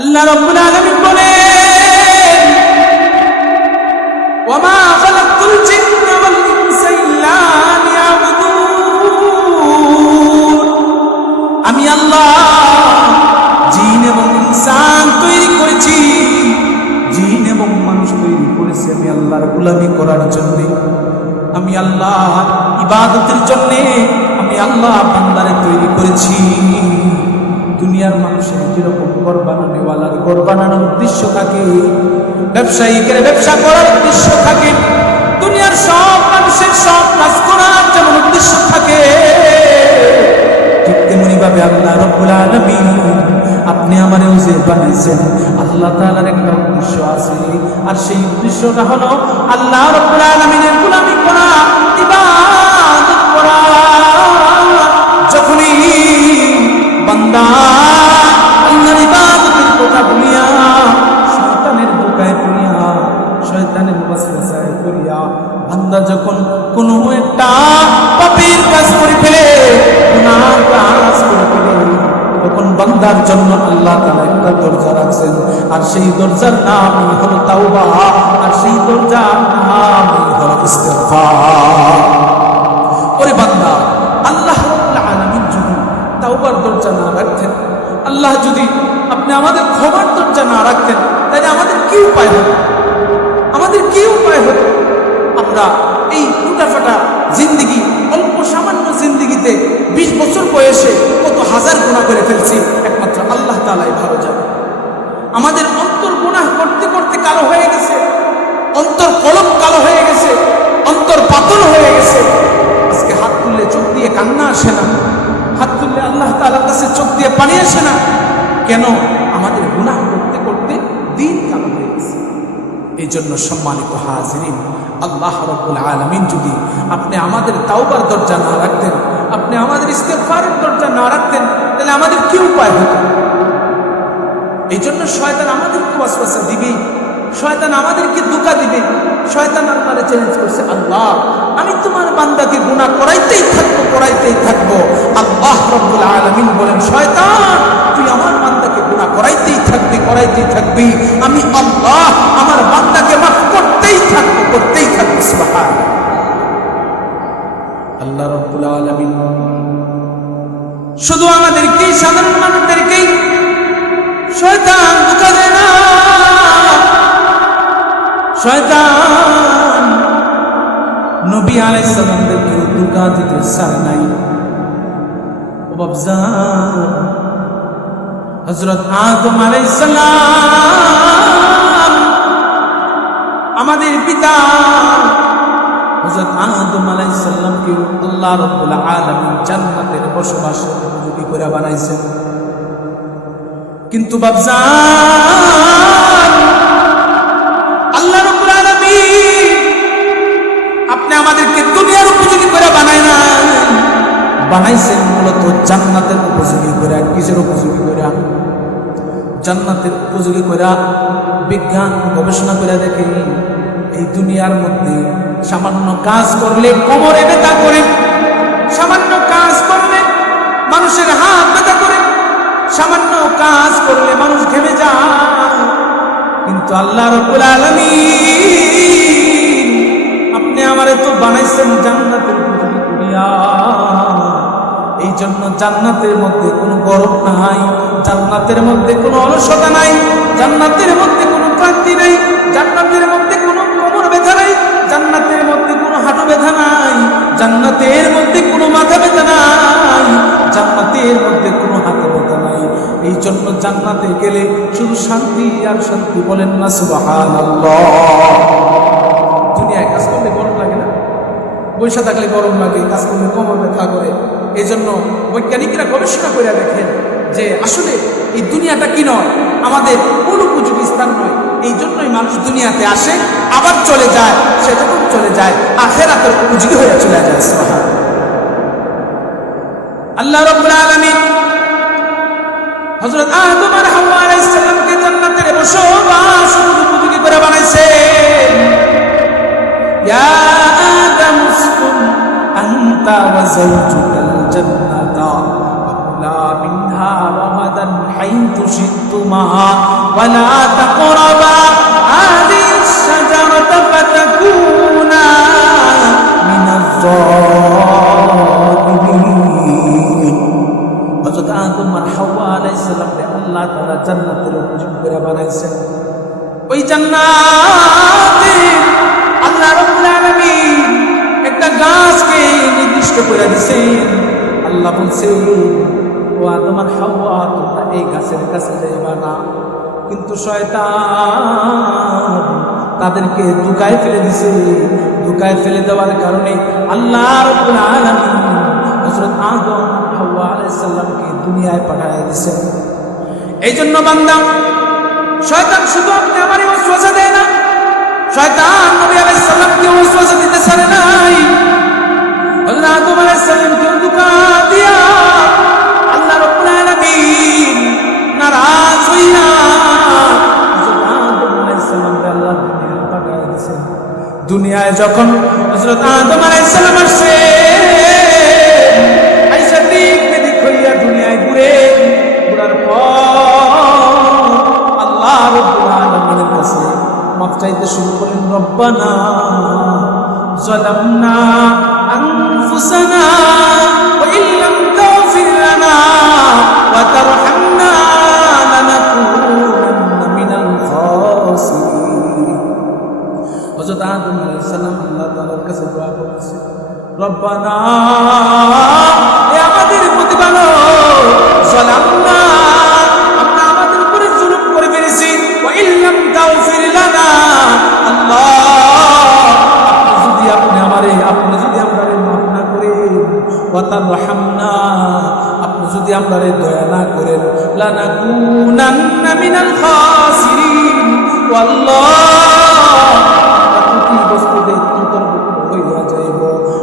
আল্লাহ রাব্বুল আলামিন বলেন, ওয়ামা খালাকতুল জিন্না ওয়াল ইনসা ইল্লা লিয়াবুদুন। আমি আল্লাহ জিন এবং ইনসান তৈরি করেছি, জিন এবং মানুষ তৈরি করেছি আমি আল্লাহর গোলামি করার জন্য, আমি আল্লাহ ইবাদতের জন্য, আমি আল্লাহ বান্দারে তৈরি করেছি। দুনিয়ার মানুষের যেরকম ঘর বানানোওয়ালার ঘর বানানোর উদ্দেশ্য থাকে, ব্যবসায়ীদের ব্যবসা করার উদ্দেশ্য থাকে, দুনিয়ার সব মানুষের সব কাজ করার যেমন উদ্দেশ্য থাকে, ঠিক তেমনি ভাবে আল্লাহ রাব্বুল আলামিন আপনি আমারে যে বানাইছেন আল্লাহ তাআলার একটা উদ্দেশ্য আছে, আর সেই উদ্দেশ্যটা হলো আল্লাহ রাব্বুল আলামিনের গোলামি করা, ইবাদত করা। যখনই বান্দা আল্লাহর ইবাদতের কথা বলিয়া শয়তানের ধোঁকায় পড়িয়া, শয়তানের ওয়াসওয়াসায় পড়িয়া বান্দা যখন কোনো একটা পাপের কাজ করে ফেলে, গুনার কাজ করে ফেলে, তখন বান্দার জন্য আল্লাহ তাআলা একটা দরজা রাখছেন, আর সেই দরজার নামই হলো তাওবা, আর সেই দরজার নামই হলো ইস্তিগফার। ওরে বান্দা, আল্লাহ রাব্বুল আলামিন যদি তাওবার দরজা না রাখতেন, আল্লাহ যদি আপনি আমাদের ক্ষমার দরজা না রাখতেন, তাহলে আমাদের কি উপায় হতো? আমাদের কি উপায় হতো? আমরা এই টুটাফাটা জিন্দিগি, অল্প সামান্য জিন্দিগিতে 20 বছর বয়সে কত হাজার গুনাহ করে ফেলছি, একমাত্র আল্লাহ তাআলাই ভালো জানে। আমাদের অন্তর গুনাহ করতে করতে কালো হয়ে গেছে, অন্তর কলম কালো হয়ে গেছে, অন্তর পাতল হয়ে গেছে। আজকে হাত তুললে চোখ দিয়ে কান্না আসে না, হাত তুললে আল্লাহ তাআলার কাছে চোখ দিয়ে পানি আসে না। কেন? আমাদের গুনাহ করতে করতে দিন কালো হয়ে গেছে। এই জন্য সম্মানিত হাজিরিন, আল্লাহ রাব্বুল আলামিন যদি আপনি আমাদের তাওবার দরজা না রাখতেন, আপনি আমাদের ইস্তিগফারের দরজা না রাখতেন, তাহলে আমাদের কি উপায় হতো? এই জন্য শয়তান আমাদেরকে ওয়াসওয়াসা দিবে, শয়তান আমাদেরকে ধোঁকা দিবে। শয়তান আল্লাহরে চ্যালেঞ্জ করছে, আল্লাহ আমি তোমার বান্দাকে গুনাহ করাইতেই থাকবো, করাইতেই থাকবো। আল্লাহ রাব্বুল আলামিন বলেন, শয়তান তুই আমার বান্দাকে গুনাহ করাইতেই থাকবি, করাইতেই থাকবি, আমি আল্লাহ আমার বান্দাকে মাফ করতেই থাকবো, করতেই থাকবো। সুবহানাল্লাহ। আল্লাহ রাব্বুল আলামিন শুধু আমাদেরকেই, সাধারণ মানুষদেরকেই শয়তান ধোঁকা দেয় না। শয়তান নবী আলাইহিস সালামদেরকে ধোঁকা দিতে চায় নাই। ও বাপজান, হযরত আদম আলাইহিস সালাম আমাদের পিতা, হযরত আদম আলাইহিস সালামকে আল্লাহ রাব্বুল আলামিন জান্নাতের বসবাসের উপযোগী করে বানাইছেন। কিন্তু বাপজান, আল্লাহ রাব্বুল আলামিন আপনি আমাদেরকে দুনিয়ার উপযোগী করে বানায় না, বানাইছেন মূলত জান্নাতের উপযোগী করে। কিসের উপযোগী করে? জান্নাতের উপযোগী করে। বিজ্ঞান গবেষণা করে দেখে এই দুনিয়ার মধ্যে সামান্য কাজ করলে কোমরে ব্যথা করে, সামান্য কাজ করলে মানুষের হাত ব্যথা করে, সামান্য কাজ করলে মানুষ ঘেমে যায়। কিন্তু আল্লাহ রাব্বুল আলামিন আপনি আমারে তো বানাইছেন জান্নাতের উপযোগী করিয়া। এই জন্য জান্নাতের মধ্যে কোনো গরম নাই, জান্নাতের মধ্যে কোনো অলসতা নাই, জান্নাতের মধ্যে কোনো ক্লান্তি নাই, জান্নাতের মধ্যে কোনো কোমর ব্যথা নাই, জান্নাতের মধ্যে কোনো হাঁটু ব্যথা নাই, জান্নাতের মধ্যে কোনো মাথা ব্যথা নাই, জান্নাতের মধ্যে কোনো হাতে ব্যথা নাই। এই জন্য জান্নাতে গেলে শুধু শান্তি আর শান্তি। বলেন না সুবহানাল্লাহ। দুনিয়ায় কাজ করলে গরম লাগে না? বৈশা থাকলে গরম লাগে, কাজ করলে কোমর ব্যথা করে। এই জন্য বৈজ্ঞানিকরা গবেষণা করে দেখেন যে আসলে এই দুনিয়াটা কি নয়, আমাদের কোন উপযোগী স্থান নয়। এই জন্যই মানুষ দুনিয়াতে আসে, আবার চলে যায়, সে যখন চলে যায় আখিরাতের উপযোগী হয়ে চলে যায়। সুবহানাল্লাহ। আল্লাহ রাব্বুল আলামিন হযরত আদম আর হাওয়া আলাইহিস সালামকে জান্নাতের বসবাস উপযোগী করে বানাইছেন। ইয়া আদম উসকুন আনতা ওয়া যাওজুকাল জান্নাতা ওয়া কুলা মিনহা রাগাদান হাইতু শিতুমা ولا تقربا هذه الشجرة فتكونا من الظالمين হযরত আদম আর হাওয়া আলাইহিস সালামকে আল্লাহ তাআলা জান্নাতের উপযুক্ত করে বানাইছেন। ওই জান্নাতে আল্লাহ রাব্বুল আলামিন একটা গাছকে নির্দিষ্ট করে দিয়েছেন। আল্লাহ বলছেন, ও আদম আর হাওয়া, তোমরা এই গাছের কাছে যাইবা না। কিন্তু শয়তান তাদেরকে ধোঁকায় ফেলে দিছে। ধোঁকায় ফেলে দেওয়ার কারণে আল্লাহ রাব্বুল আলামিন হযরত আদম আর হাওয়া আলাইহিস সালামকে দুনিয়ায় পাঠিয়ে দিয়েছেন। এই জন্য বান্দা, শয়তান শুধু আপনি আমারই ওয়াসওয়াসা দেয় না, শয়তান নবী আলাইহিস সালামকে ওয়াসওয়াসা দিতে ছাড়ে নাই। হযরত আদম আলাইহিস সালামকে ধোঁকা দিয়া আল্লাহ রাব্বুল আলামিন নারাজ হইয়া হযরত আদম আলাইহিস সালামকে আল্লাহ দুনিয়ায় পাঠিয়ে দিয়েছেন। দুনিয়ায় যখন হযরত আদম আলাইহিস সালাম আসছে, আয়েশা দিক দিক হইয়া দুনিয়ায় ঘুরার পর আল্লাহ রাব্বুল আলামিনের কাছে মাফ চাইতে শুরু করলেন। রব্বানা যালামনা আনফুসানা ওয়া ইল্লাম তাগফির লানা ওয়া তারহামনা লানাকুনান্না মিনাল খাসিরিন। হযরত আদম আলাইহিস সালাম আল্লাহ তাআলার কাছে দোয়া করেছে, রব্বানা, হে আমাদের প্রতিপালক, যালামনা, আমরা আমাদের উপরে জুলুম করে ফেলেছি, ওয়া ইল্লাম তাগফির লানা, আল্লাহ আপনি যদি আমারে মাফ না করেন, ওয়া তারহামনা, আপনি যদি আমারে দয়া না করেন, লানাকুনান্না মিনাল খাসিরিন, আল্লাহ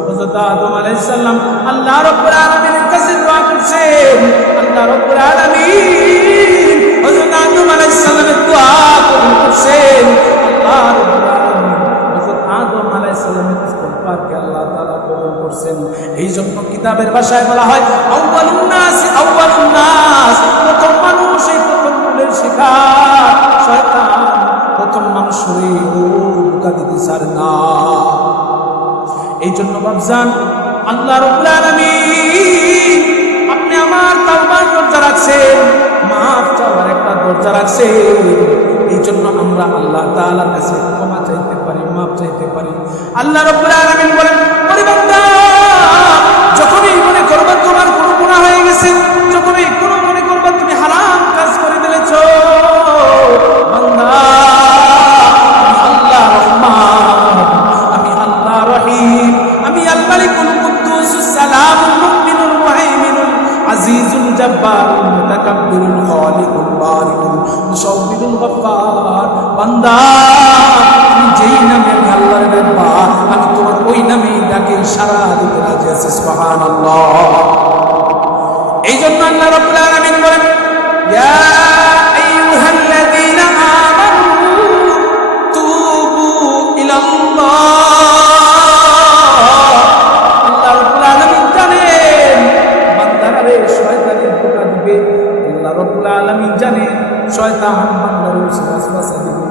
হযরত আদম আলাইহিস সালাম আল্লাহ রাব্বুল আলামিনের কাছে দোয়া করছেন। আল্লাহ রাব্বুল আলামিন হযরত আদম আলাইহিস সালামের দোয়া কবুল করছেন। আল্লাহ রাব্বুল আলামিন হযরত আদম আলাইহিস সালামের ইস্তিগফারকে আল্লাহ তাআলা কবুল করছেন। এই জন্য কিতাবের ভাষায় বলা হয়, আউয়ালুন নাস, প্রথম মানুষ, এই প্রথম মূলের শিকার শয়তান। প্রথম মানুষ হয়ে ও ধোঁকা দিতে ছাড়ে না। এই জন্য বাবজান, আল্লাহ রাব্বুল আলামিন আপনি আমার তাওবার দরজা রাখছেন, মাফ চাওয়ার একটা দরজা রাখছেন। এই জন্য আমরা আল্লাহ তাআলার কাছে ক্ষমা চাইতে পারি, মাফ চাইতে পারি। আল্লাহ রাব্বুল আলামিন বলেন, ওরে বান্দা, যখনই মনে করবা তোমার কোনো গুনাহ হয়ে গেছে, যখনই কোনো মনে করবা তুমি হারাম কাজ করে ফেলেছো, বান্দা, আমি আল্লাহ রহমান, আমি আল্লাহ রহিম, আমি আল মালিকুল কুদ্দুসুস সালামুল মুমিনুল মুহাইমিনুল আজিজুল জাব্বারুল মুতাকাব্বিরুল খালিকুল বারিকুল মুসাউবিরুল গফফার। বান্দা, তুমি যেই নামে আমি আল্লাহর ডাকবা, আমি তোমার ওই নামেই ডাকে সাড়া দিতে রাজি আছি। সুবহানাল্লাহ। এই জন্য আল্লাহ রাব্বুল আলামিন বলেন, ইয়া আইয়ুহাল্লাযীনা আমানু তুবু ইলাল্লাহ। আল্লাহ রাব্বুল আলামিন জানেন বান্দারে শয়তানের ধোঁকা দিবে। আল্লাহ রাব্বুল আলামিন জানেন শয়তান বান্দারে ওয়াসওয়াসা দিবে।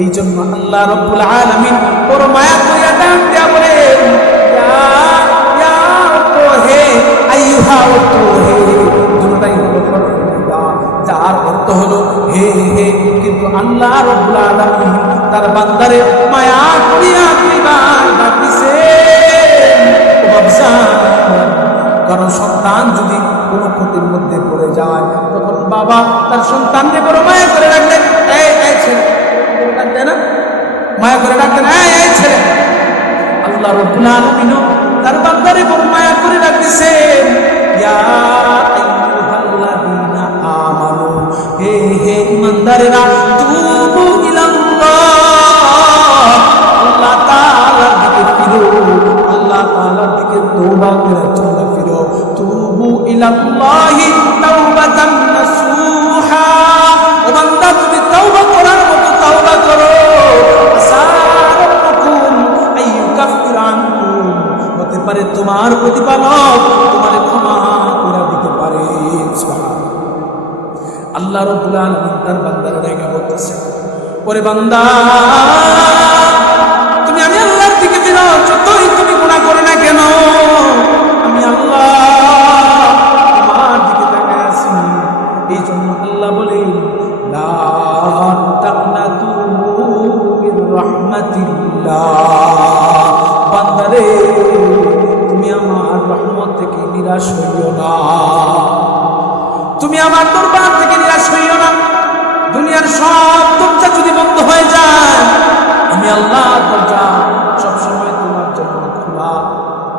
এই জন্য আল্লাহ রাব্বুল আলামিন বড় মায়া করে ডাক দেয়া বলেন, ইয়া তোহে আইয়ুহা তোহে, দুটোটাই হলো ফরফরিদা, যার অর্থ হলো হে হে। কিন্তু আল্লাহ রাব্বুল আলামিন তার বান্দারে মায়া করিয়া করিবার ডাক দিছেন। ও বাবজান, কারণ সন্তান যদি কোনো ক্ষতির মধ্যে পড়ে যায়, তখন বাবা তার সন্তানকে বড় মায়া করে রাখলেন, এই ছেলে, ডাকতে না, মায়া করে ডাকতেন, এই ছেলে। আল্লাহ রাব্বুল আলামিন তার বান্দারে বড় মায়া করে রাখতেছেন, ইয়া আইয়ুহাল্লাযীনা আমানু, হে হে ঈমানদারেরা, তুবু ইলাল্লাহ, আল্লাহ তাআলার দিকে ফিরো, আল্লাহ তাআলার দিকে তওবা করে চলে ফিরো। তুবু ইলাল্লাহি তাওবাতান নাসুহা, ও বান্দা, তুমি তওবা করার মতো তওবা করো। হতে পারে তোমার প্রতিপালক তোমার ক্ষমা করে দিতে পারে। আল্লাহ রাব্বুল রব্বুল আলামিন তার বান্দার ডাইকা বলতেছে, ওরে বান্দা, তুমি আমি আল্লাহর দিকে ফিরো, যতই তুমি গুনাহ করো না কেন, আমি আল্লাহ তোমার দিকে তাকায় আছি। এই জন্য আল্লাহ বলেন, লা তাকনাতু মির রাহমাতিল্লাহ, বান্দারে তুমি আমার রহমত থেকে নিরাশ হইও না, তুমি আমার দরবার থেকে নিরাশ হইও না। দুনিয়ার সব দরজা যদি বন্ধ হয়ে যায়, আমি আল্লাহর দরজা সবসময় তোমার জন্য খোলা।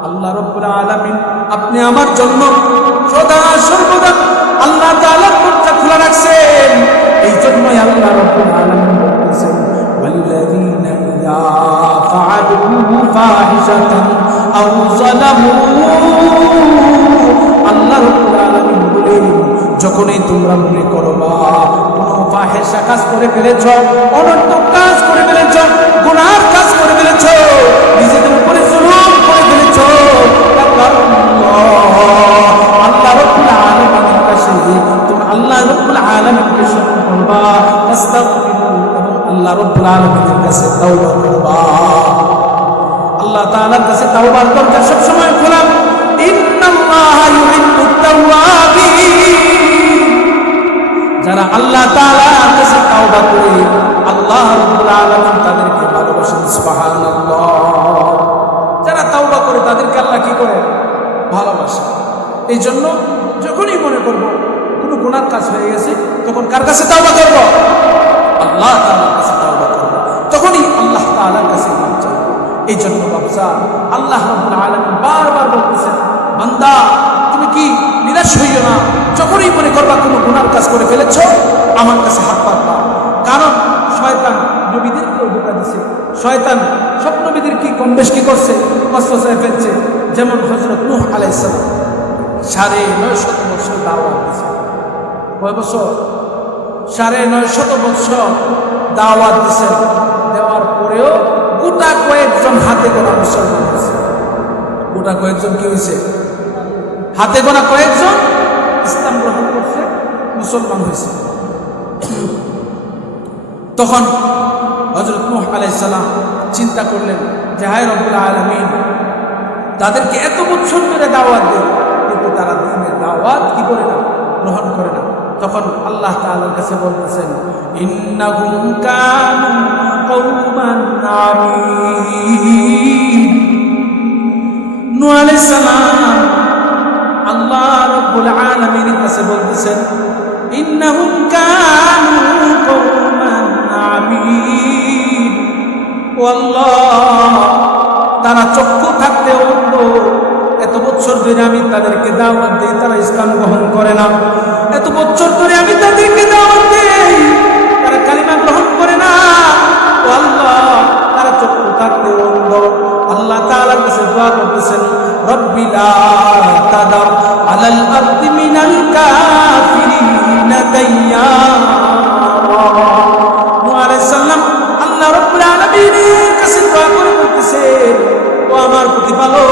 আল্লাহ রাব্বুল আলামিন আপনি আমার জন্য সদা সর্বদা আল্লাহ তাআলার দরজা খোলা রাখছেন। এই জন্যই আল্লাহ রাব্বুল আলামিন বলতেছেন, ওয়াল্লাযীনা ইযা ফাআলু ফাহিশাতান আও যালামু, আল্লাহ রাব্বুল আলামিন বলেন, যখনই তোমরা মনে করবা কোনো ফাহিশা কাজ করে ফেলেছ, অনর্থক কাজ করে ফেলেছ, গুনার কাজ করে ফেলেছ, নিজেদের উপরে জুলুম করে ফেলেছ, আল্লাহ রাব্বুল আলামিনের কাছে তুমি আল্লাহ রাব্বুল আলামিনকে স্মরণ করবা, আস্তাগফিরু, এবং আল্লাহ রাব্বুল আলামিনের কাছে তাওবা করবা। আল্লাহ তাআলার কাছে তাওবার দরজা সব সময় খোলা। ইন্নাল্লাহা ইউহিব্বুত তাওয়াবিন, যারা আল্লাহ তাআলার কাছে তাওবা করে আল্লাহ রাব্বুল আলামিন তাদেরকে ভালোবাসেন। সুবহানাল্লাহ, যারা তাওবা করে তাদেরকে আল্লাহ কি করে? ভালোবাসে। এই জন্য যখনই মনে করব কোনো গুনার কাজ হয়ে গেছে, তখন কার কাছে তাওবা করব? আল্লাহ তাআলার কাছে তাওবা করব, তখনই আল্লাহ তাআলার কাছে মাফ চাইব। এই জন্য বাবা, আল্লাহ রাব্বুল আলামিন বারবার বলতেছেন, বান্দা তুমি কি নিরাশ হইও না, যখনই মনে করবা কোনো গুনার কাজ করে ফেলেছ, আমার কাছে হাত পাতবা। কারণ শয়তান নবীদেরকেও ধোঁকা দিছে, শয়তান সব নবীদের কি কম বেশ কি করছে? অস্ত্রচায় ফেলছে। যেমন হযরত নূহ আলাইহিস সালাম 950 বছর দাওয়াত দিয়েছে। কয় বছর? 950 বছর দাওয়াত দিয়েছেন। দেওয়ার পরেও গোটা কয়েকজন হাতে গোনা মুসলমান হয়েছে। গোটা কয়েকজন কি হয়েছে? হাতে গোনা কয়েকজন ইসলাম গ্রহণ করছে, মুসলমান হয়েছে। তখন হযরত নূহ আলাইহিস সালাম চিন্তা করলেন যে, হায় রব্বুল আলামিন, তাদেরকে এত বছর ধরে দাওয়াত দেয়, কিন্তু তারা দ্বীনের দাওয়াত কি করে না? গ্রহণ করে না। তখন আল্লাহ তাআলার কাছে বলতেছেন, ইন্নাহুম কানু কওমান আমিন। নূহ আলাইহিস সালাম আল্লাহ রাব্বুল আলামিনের কাছে বলতেছেন, ইন্নাহুম কানু কওমান আমিন। ও আল্লাহ, তারা চক্ষু থাকতে অন্ধ, এত বছর ধরে আমি তাদেরকে দাওয়াত দেই, তারা ইসলাম গ্রহণ করে না। এত বছর ধরে আমি তাদেরকে দাওয়াত দেই, তারা কালিমা গ্রহণ করে না। ও আল্লাহ, তারা চক্ষু থাকতে অন্ধ। আল্লাহ তাআলার কাছে দোয়া করতেছেন, রব্বি লা তাদার আলাল আরদি মিনাল কাফিরিনা দাইয়ারা। নূহ আলাইহিস সালাম আল্লাহ রাব্বুল আলামিনের কাছে দোয়া করে বলতেছেন, ও আমার প্রতিপালক,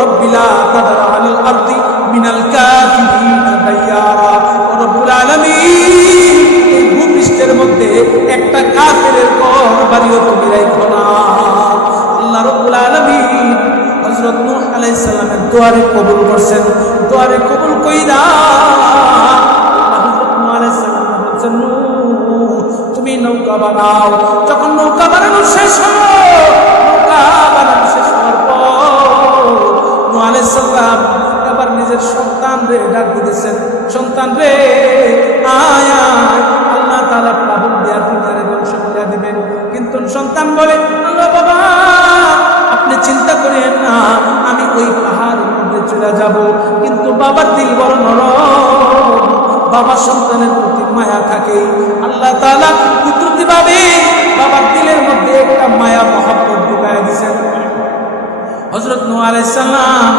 রব্বি লা তাদার আলাল আরদি মিনাল কাফিরিনা দাইয়ারা। ও রব্বুল আলামিন, এই ভূপৃষ্ঠের মধ্যে একটা কাফেরের ঘর বাড়িও তুমি রাখো না। আল্লাহ রাব্বুল আলামিন হযরত নূহ আলাইহিস সালামের দোয়ারে কবুল করছেন। দোয়ারে কবুল কইরা আল্লাহ হযরত নূহ আলাইহিস সালাম বলছেন, নূহ তুমি নৌকা বানাও। যখন নৌকা বানানো শেষ হলো, নৌকা বানানো শেষ হওয়ার পর নূহ আলাইহিস সালাম এবার নিজের সন্তান রে ডাক দিতেছেন, সন্তান রে আয় আয়, আল্লাহ তাআলা প্লাবন দিয়া দুনিয়ারে ধ্বংস করে দিবেন। কিন্তু সন্তান বলে, আল্লাহ বাবা, আপনি চিন্তা করেন না, আমি ওই পাহাড়ের মধ্যে চলে যাব। কিন্তু বাবার দিল বড় নরম, বাবার সন্তানের প্রতি মায়া থাকে। আল্লাহ তাআলা কুদরতি ভাবে বাবার দিলের মধ্যে একটা মায়া মহব্বত ঢুকায় দিয়েছেন। হযরত নূহ আলাইহিস সালাম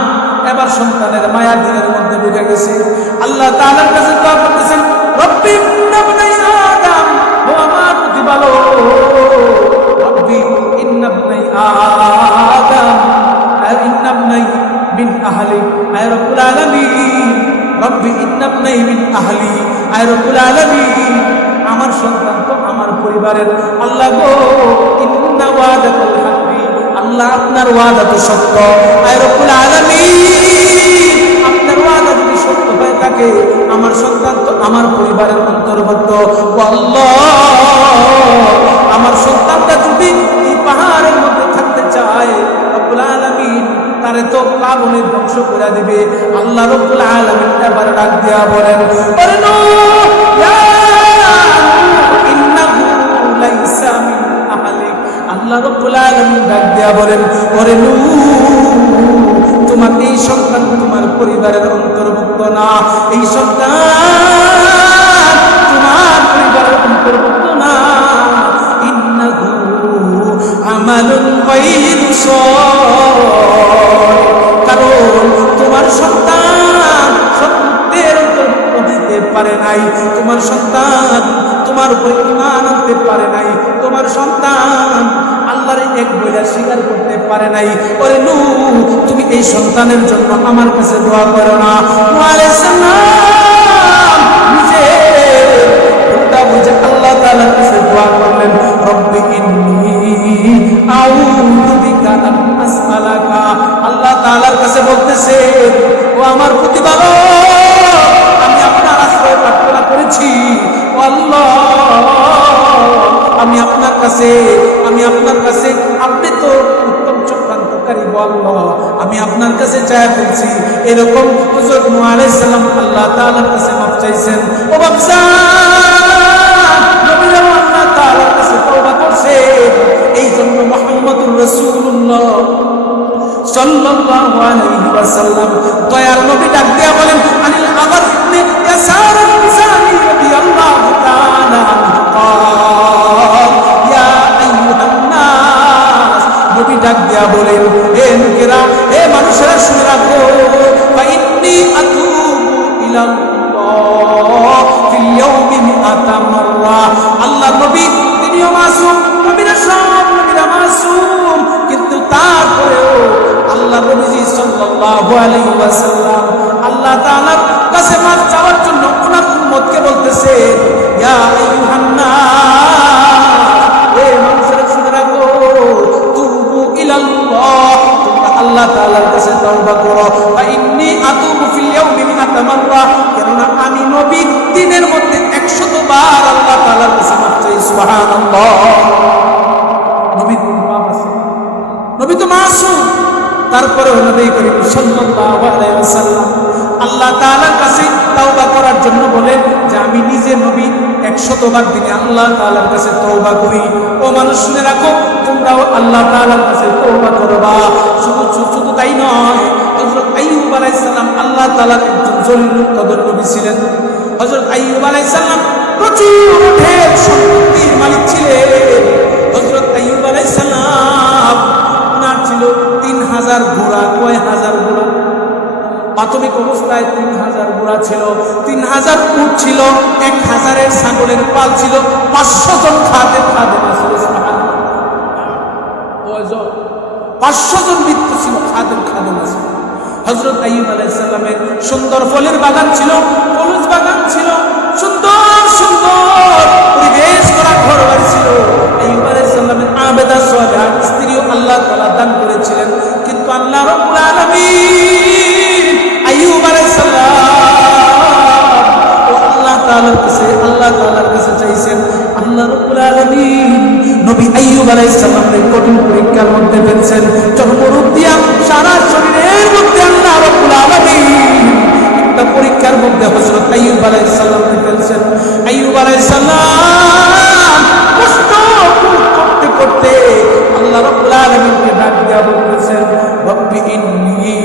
এবার সন্তানের মায়া দিলের মধ্যে ঢুকে গেছে। আল্লাহ তাআলার কাছে দোয়া করতেছেন, রব্বি ইন্নাবনি আদম, ও আমার প্রতিপালক, রব্বি ইন্নাবনি আদম আর ইন্নাবনি মিন আহলি, আয় রব্বুল আলামিন, রব্বি ইন্নাবনি মিন আহলি, আয় রব্বুল আলামিন, আমার সন্তান তো আমার পরিবারের। আল্লাহ গো, ইন্না ওয়াদাকাল হাক্কি, আল্লাহ আপনার ওয়াদা তো সত্য। আয় রব্বুল আলামিন, আপনার ওয়াদা যদি সত্য হয়ে থাকে, আমার সন্তান তো আমার পরিবারের অন্তর্ভুক্ত। ও আল্লাহ, আমার সন্তানটা যদি এই পাহাড়ের মধ্যে থাকতে চায়, রব্বুল আলামিন তারে তো আগুনে ধ্বংস করে দিবে। আল্লাহ রব্বুল আলামিন এবার ডাক দিয়া বলেন, ওরে নূহ, ইয়া ইন্নাহু লাইসা মিন আহলিক। আল্লাহ রব্বুল আলামিন ডাক দিয়া বলেন, ওরে নূহ, তোমার এই সন্তান তোমার পরিবারের অন্তর্ভুক্ত না। এই সন্তান তোমার পরিবারের অন্তর্ভুক্ত না। ইন্নাহু আমালুন গায়রু সালিহ, কারণ তোমার সন্তান সত্যের অন্তর্ভুক্ত হইতে পারে নাই। তোমার সন্তান তোমার উপর ঈমান আনতে পারে নাই। তোমার সন্তান আল্লাহর এক বলে স্বীকার করতে পারে নাই। ওরে নূহ, তুমি এই সন্তানের জন্য আমার কাছে দোয়া করো না। নূহ আলাইহিস সালাম নিজে উল্টা বুঝে আল্লাহ তাআলার কাছে দোয়া করলেন, রব্বি ইন্নী আউযু বিকা আন আসআলাকা। আল্লাহ তাআলার কাছে বলতেছে, ও আমার প্রতিপালক, আমি আপনার আশ্রয় প্রার্থনা করেছি। ও আল্লাহ, আমি আপনার কাছে আপনি তো উত্তম চক্রান্তকারী। আল্লাহ, আমি আপনার কাছে চাই বলছি। এরকম হুজুর নূহ আলাইহিস সালাম আল্লাহ তাআলার কাছে মাফ চাইছেন। ও বাদশা, নবীরা আল্লাহ তাআলার কাছে তওবা করছে। এই জন্য মুহাম্মদুর রাসূলুল্লাহ সাল্লাল্লাহু আলাইহি ওয়াসাল্লাম দয়ার নবী ডাক দিয়া বলেন, আনিল আবার ইবনে ইয়াসার আল-মিসানি রাদিয়াল্লাহু তাআলা ইয়া আইয়ুহান নাস। নবী ডাক দিয়া বলেন, হে লোকেরা, হে মানুষেরা, শুনে রাখো, ফা ইন্নী আতুবু ইলাল্লাহ ফিল ইয়াউমি মিআতা মাররা। আল্লাহ নবী তিনিও মাসুম, নবীরা সব নবীরা মাসুম, কিন্তু তারপরেও আল্লাহ নবী সাল্লাল্লাহু আলাইহি ওয়াসাল্লাম আল্লাহ তাআলার কাছে মাফ চাওয়ার জন্য ওনার উম্মতকে বলতেছে, ইয়া আইয়ুহান নাস, হে মানুষেরা শুনে রাখো, তুবু ইলাল্লাহ, তোমরা আল্লাহ তাআলার কাছে তওবা করো। ফা ইন্নী আতুবু ফিল ইয়াউমি মিআতা মাররা, কেননা আমি নবী দিনের মধ্যে 100 বার আল্লাহ তাআলার কাছে মাফ চাই। সুবহানাল্লাহ। নবী তো মাফ আছে, নবী তো মাসুম, তারপরে নবী করিম সাল্লাল্লাহু আলাইহি ওয়াসাল্লাম আল্লাহ তাআলার কাছে তওবা করার জন্য বলেন যে আমি নিজে নবী 100 বার দিনে আল্লাহ তাআলার কাছে তওবা করি। ও মানুষ, শুনে রাখো, তোমরাও আল্লাহ তাআলার কাছে তওবা করবা। শুধু তাই নয়, হযরত আইয়ুব আলাইহিস সালাম আল্লাহ তাআলার একজন জলিলুল কদর নবী ছিলেন। হযরত আইয়ুব আলাইহিস সালাম প্রচুর ঢের সম্পত্তির মালিক ছিলেন। হযরত আইয়ুব আলাইহিস সালাম ওনার ছিল 3000 ঘোড়া। কয় হাজার ঘোড়া? প্রাথমিক অবস্থায় 3000 ঘোড়া ছিল, 3000 উট ছিল, 1000 ছাগলের পাল ছিল, 500 জন খাদেম ছিল। 500 জন মৃত্যু ছিল, খাদেম আছে। হযরত আইয়ুব আলাইহিস সালামের সুন্দর ফলের বাগান ছিল, কলুজ বাগান ছিল, সুন্দর সুন্দর পরিবেশ করা ঘর বাড়ি ছিল। আইয়ুব আলাইহিস সালামের আবেদা সালেহা স্ত্রীও আল্লাহ তাআলা দান করেছিলেন। কিন্তু আল্লাহ রাব্বুল আলামিন আইয়ুব আলাইহিস সালাম ও আল্লাহ তাআলার কাছে চাইছেন। আল্লাহ রাব্বুল আলামিন নবী আইয়ুব আলাইহিস সালামের কঠিন পরীক্ষার মধ্যে ফেলছেন। চর্মরোগ দিয়া সারা শরীরের মধ্যে আল্লাহ রাব্বুল আলামিন একটা পরীক্ষার মধ্যে হযরত আইয়ুব আলাইহিস সালামকে ফেলছেন। আইয়ুব আলাইহিস সালাম কষ্ট করতে করতে আল্লাহ রাব্বুল আলামিনকে ডাক দিয়া বলতেছেন, রব্বি ইন্নী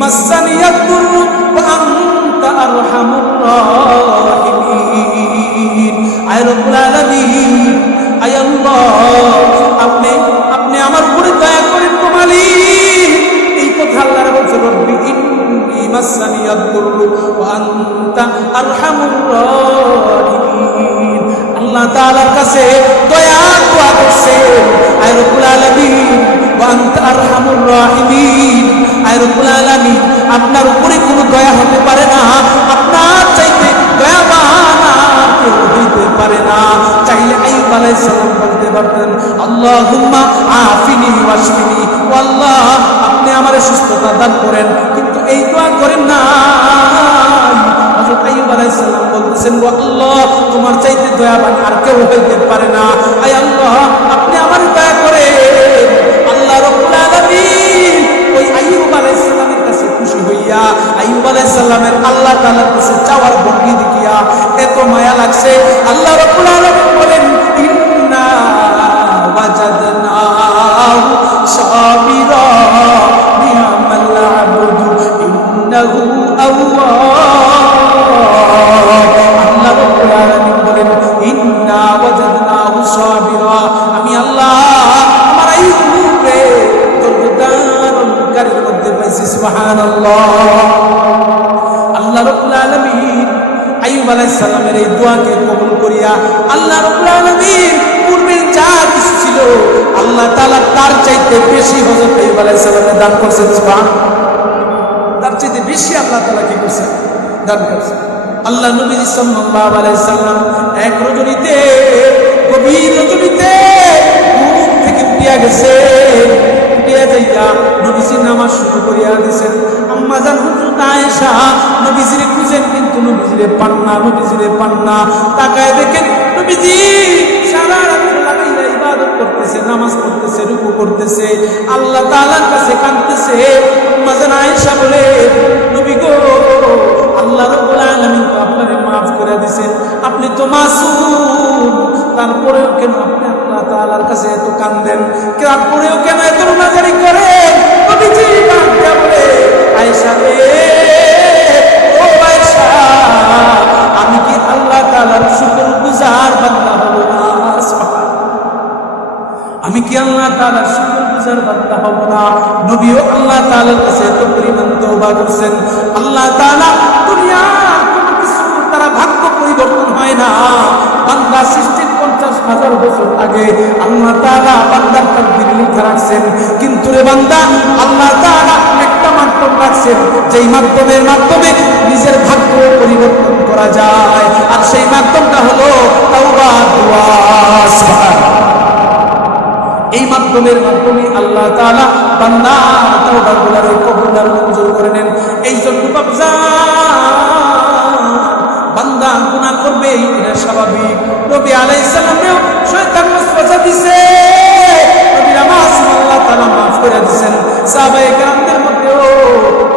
মাসানিয়াদ দুররু ওয়া আনতা আরহামুর রাহিমিন। আয় রব্বুল আলামিন, আয় আল্লাহ, আপনি আমার উপরে দয়া করেন গো মালিক। এই কথা আল্লাহর বলছে, রব্বি ইন্নী মাসানিয়াদ দুররু ওয়া আনতা আরহামুর রাহিমিন। আল্লাহ তাআলার কাছে দয়া করছে। আয় রব্বুল আলামিন, ওয়া আনতা আরহামুর রাহিমিন। আয় রব্বুল আলামিন, আপনার উপরে কোনো দয়া হতে পারে না, আপনার চাইতে দয়াবান আর কেউ হইতে পারে না। চাইলে আইয়ুব আলাইহিস সালাম বলতে পারতেন আল্লাহুম্মা আফিনি ওয়াশফিনি, ও আল্লাহ আপনি আমারে সুস্থতা দান করেন, কিন্তু এই দোয়া করেন না। হযরত আইয়ুব আলাইহিস সালাম বলতেছেন ও আল্লাহ তোমার চাইতে দয়াবান আর কেউ হইতে পারে না, আয় আল্লাহ আপনি আমার দয়া করে। আল্লাহ রাব্বুল আলামিন ওই আইয়ুব আলাইহিস সালামের কাছে খুশি হইয়া আইয়ুব আলাইহিস সালামের আল্লাহ তাআলার কাছে চাওয়ার ভঙ্গি দেখিয়া এত মায়া লাগছে, আল্লাহ রাব্বুল আলামিন বলেন ইন্না ওয়াজাদনাহু সাবিরা নি'মাল আবদু ইন্নাহু আওয়াব। আল্লাহ রাব্বুল আলামিন বলেন ইন্না ওয়াজাদনাহু সাবিরা, আমি আল্লাহ আমার আইয়ুবকে ধৈর্যধারণকারীর মধ্যে পাইছি। সুবহানাল্লাহ। আল্লাহ রাব্বুল আলামিন আইয়ুব আলাইহিস সালামের এই দোয়াকে কবুল করিয়া আল্লাহ রাব্বুল আলামিন পূর্বে যা কিছু ছিল আল্লাহ তাআলা তার চাইতে বেশি হযরত আইয়ুব আলাইহিস সালামের দান করেছেন। সুবহানাল্লাহ। তার চাইতে বেশি আল্লাহ তাআলা কি করেছেন? দান করেছেন। আল্লাহ নবী সাল্লাল্লাহু আলাইহি সাল্লাম এক রজনীতে, গভীর রজনীতে ঘুম থেকে উঠিয়া গেছে, উঠিয়া যাইয়া নবীজি নামাজ শুরু করিয়া দিয়েছেন। আম্মা জান হযরত আয়েশা নবীজিরে খুঁজেন কিন্তু নবীজিরে পান না, নবীজিরে পান না। তাকায় দেখেন নবীজি সারা রাত লাগাইয়া ইবাদত করতেছে, নামাজ পড়তেছে, রুকু করতেছে, আল্লাহ তাআলার কাছে কাঁদতেছে। আম্মা জান আয়েশা বলে নবী গো আল্লাহ রাব্বুল আলামিন তো আপনারে মাফ করে দিয়েছেন, আপনি তো মাসুম, তারপরেও কেন আপনি আল্লাহ তাআলার কাছে এত কাঁদেন, তারপরেও কেন এত রোনাজারি করেন? নবীজি ডাক দিয়া বলে আয়েশা রে, ও আয়েশা আমি কি আল্লাহ তাআলার শুকরগুজার বান্দা হব না? আমি কি আল্লাহ তাআলার শুকরগুজার বান্দা হব না? নবীও আল্লাহ তাআলার কাছে এত পরিমাণ তওবা করছেন। আল্লাহ তাআলা দুনিয়ার কোনো কিছু তারা ভাগ্য পরিবর্তন হয় না। বান্দা সৃষ্টির 50,000 বছর আগে আল্লাহ তাআলা বান্দার তাকদীর লিখে রাখছেন, কিন্তু রে বান্দা আল্লাহ তাআলা একটা মাধ্যম রাখছেন যেই মাধ্যমে নিজের ভাগ্য পরিবর্তন করা যায়, আর সেই মাধ্যমটা হলো তাওবা, দোয়া। এই মাধ্যমে আল্লাহ তাআলা বান্দার তাওবাগুলোকে কবুল আর মঞ্জুর করে নেন। এই জন্য বান্দা গুনাহ করবে, এটা স্বাভাবিক। নবী আলাইহিস সালামেও শয়তান ওয়াসওয়াসা দিছে, নবীর নামাজ আল্লাহ তাআলা মাফ করে দিয়েছেন। সাহাবায়ে কেরামদের মধ্যেও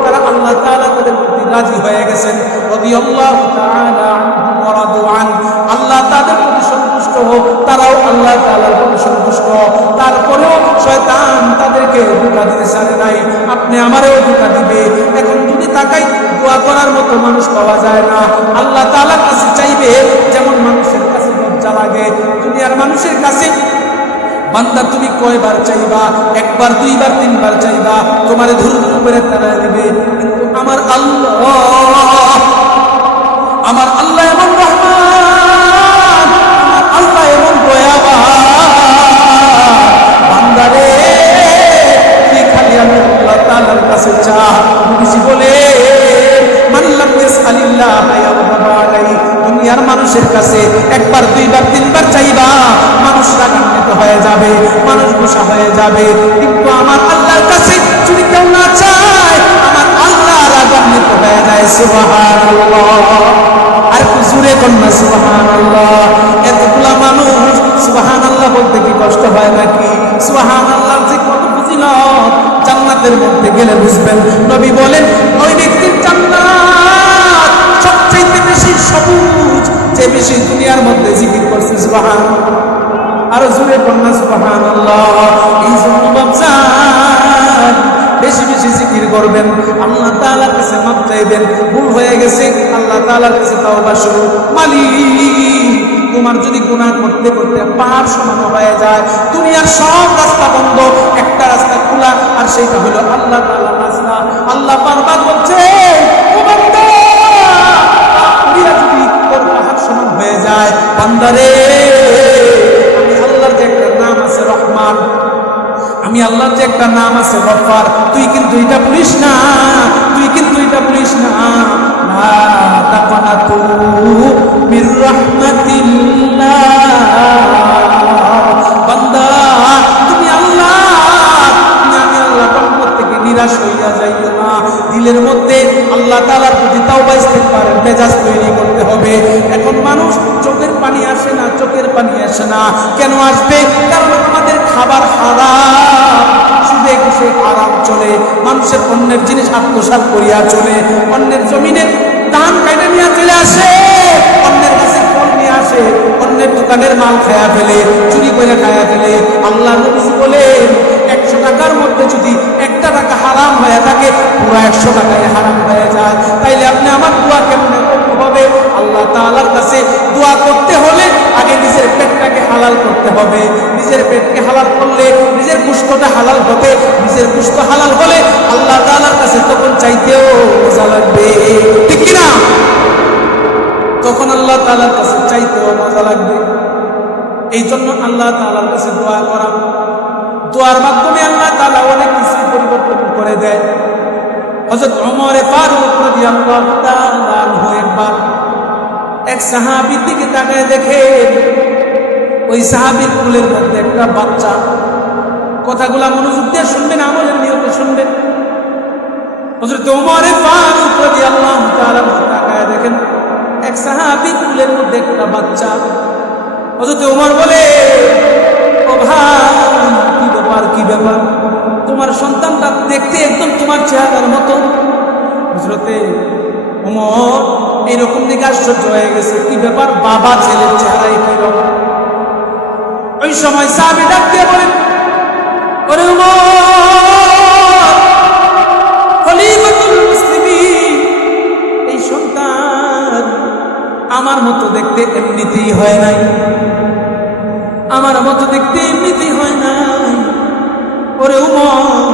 তারা আল্লাহ তাআলা তাদের প্রতি রাজি হয়ে গেছেন, রাদিয়াল্লাহু তাআলা আনহুম ওয়া রাদু আন। আল্লাহ তাদের প্রতি সন্তুষ্ট হোক, তারাও আল্লাহ তাআলার প্রতি সন্তুষ্ট। তারপরেও শয়তান তাদেরকে ধোঁকা দিতে ছাড়ে নাই, আপনি আমারও ধোঁকা দিবে। এখন যদি তাকাই দোয়া করার মতো মানুষ পাওয়া যায় না। আল্লাহ তাআলার কাছে চাইবে যেমন মানুষের কাছে লজ্জা লাগে। দুনিয়ার মানুষের কাছে বান্দা তুমি কয়বার চাইবা? একবার, দুইবার, তিনবার চাইবা, তোমার ধুর করে তারা দিবে। কিন্তু আমার আল্লাহ এমন রহমান, আমার আল্লাহ এমন দয়াবান। বান্দারে তুই খালি আমি আল্লাহ তাআলার কাছে চা। নবীজি বলে মাল্লাম ইয়াসআলিল্লাহ ইয়াগফির আলাইহি। দুনিয়ার মানুষের কাছে একবার, দুইবার, তিনবার চাইবা, মানুষ রাগান্বিত হয়ে যাবে, মানুষ গোসা হয়ে যাবে। কিন্তু আমার আল্লাহর কাছে যদি কেউ না চায়, আমার আল্লাহ রাগান্বিত হয়ে যায়। সুবহানাল্লাহ। আর জোরে কন্যা সুবহানাল্লাহ। এতগুলা মানুষ সুবহানাল্লাহ বলতে কি কষ্ট হয় নাকি? সুবহানাল্লাহ যে কত ফজিলত জান্নাতের মধ্যে গেলে বুঝবেন। নবী বলেন ওই ব্যক্তির জান্নাত সবচেয়ে বেশি সবুজ যে বেশি দুনিয়ার মধ্যে জিকির করছে। সুবহানাল্লাহ। আর জোরে কন্যা সুবহানাল্লাহ। এই জন্য বাপজান বেশি বেশি জিকির করবেন, আল্লাহ তাআলার কাছে মাফ চাইবেন। ভুল হয়ে গেছে আল্লাহ তাআলার কাছে তাওবা শুরু। মালিক তোমার যদি গুনাহ করতে করতে পাহাড় সমান হয়ে যায়, দুনিয়ার সব রাস্তা বন্ধ, একটা রাস্তা খোলা, আর সেইটা হলো আল্লাহ তাআলার রাস্তা। আল্লাহ বারবার বলছে ও বান্দা দুনিয়া যদি তোর পাহাড় সমান হয়ে যায়, বান্দারে আমি আল্লাহর যে একটা নাম আছে রহমান, আমি আল্লাহর যে একটা নাম আছে গফফার, তুই কিন্তু এটা বলিস না, তুই কিন্তু এটা বলিস না। তাকনাতু মির রাহমাতিল্লাহ। বান্দা তুমি আল্লাহর রহমত থেকে নিরাশ হইয়া যাইও না। দিলের মধ্যে আল্লাহ তাআলার প্রতি তাওবা ইস্তিগফারের মেজাজ তৈরি করতে হবে। এখন মানুষ চোখের পানি আসে না, চোখের পানি আসে না। কেন আসবে? কারণ আমাদের খাবার হারাম, সুদে ঘুষে হারাম চলে, মানুষের অন্যের জিনিস আত্মসাৎ করিয়া চলে, অন্যের জমিনে ধান কাইটে নিয়ে চলে আসে, অন্যের কাছে ফল নিয়ে আসে, অন্যের দোকানের মাল খায়া ফেলে, চুরি করে খায়া ফেলে। আল্লাহ নবী বলেন 100 টাকার মধ্যে যদি 1 টাকা হারাম হয়ে থাকে, পুরো 100 টাকাই হারাম হয়ে যায়। তাইলে আপনি আমার দোয়া কেমনে করতে হবে? আল্লাহ তাআলার কাছে দোয়া করতে হলে আগে নিজের পেটটাকে হালাল করতে হবে। নিজের পেটকে হালাল করলে নিজের গোশতটা হালাল হবে। নিজের গোশত হালাল হলে আল্লাহ তাআলার কাছে তখন চাইতেও মজা লাগবে, ঠিক কি না? তখন আল্লাহ তাআলার কাছে চাইতেও মজা লাগবে। এই জন্য আল্লাহ তাআলার কাছে দোয়া করা, দোয়ার মাধ্যমে আল্লাহ তাআলা অনেক কিছু পরিবর্তন করে দেয়। হযরত ওমর ফারুক রাদিয়াল্লাহু তাআলা আনহু একবার এক সাহাবীর দিকে তাকায় দেখে ওই সাহাবীর কোলের মধ্যে একটা বাচ্চা। কথাগুলা মনোযোগ দিয়ে শুনবেন, আমলের নিয়তে শুনবেন। হযরত ওমর ফারুক রাদিয়াল্লাহু তাআলা তাকায় দেখেন এক সাহাবীর কোলের মধ্যে একটা বাচ্চা। হযরত ওমর বলে, ও ভাই, কি ব্যাপার? তোমার সন্তানটা দেখতে একদম তোমার চেহারার মতো। হযরতে ওমর এইরকম দিকে আশ্চর্য হয়ে গেছে, কি ব্যাপার, বাবা ছেলের চেহারা একই রকম। ওই সময় সাহাবী ডাক দিয়ে বলেন, ওরে ওমর, খলিফাতুল মুসলিমিন, এই সন্তান আমার মতো দেখতে এমনিতেই হয় নাই, আমার মতো দেখতে এমনিতেই হয় নাই। ওরে ওমর,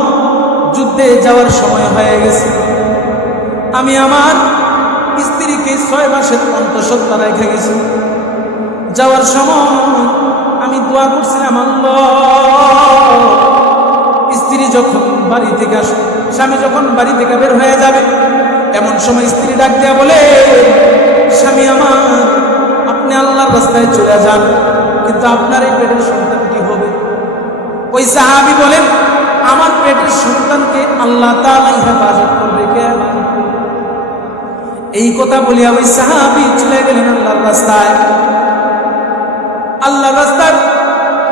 যুদ্ধে যাওয়ার সময় হয়ে গেছে, আমি আমার স্ত্রীকে 6 মাসের অন্তঃসত্ত্বা রেখে গেছি। যাওয়ার সময় আমি দোয়া করছিলাম, আল্লাহ, স্ত্রী যখন বাড়ি থেকে আসবে, স্বামী যখন বাড়ি থেকে বের হয়ে যাবে, এমন সময় স্ত্রী ডাক দেয়া বলে, স্বামী আমার, আপনি আল্লাহর রাস্তায় চলে যান, কিন্তু আপনার এই পেটের সন্তান কি হবে? ওই সাহাবী বলেন, আমার পেটের সন্তানকে আল্লাহ তাআলা হেফাজত করবে কে? এই কথা বলিয়া ওই সাহাবী চলে গেলেন আল্লাহর রাস্তায়। আল্লাহর রাস্তার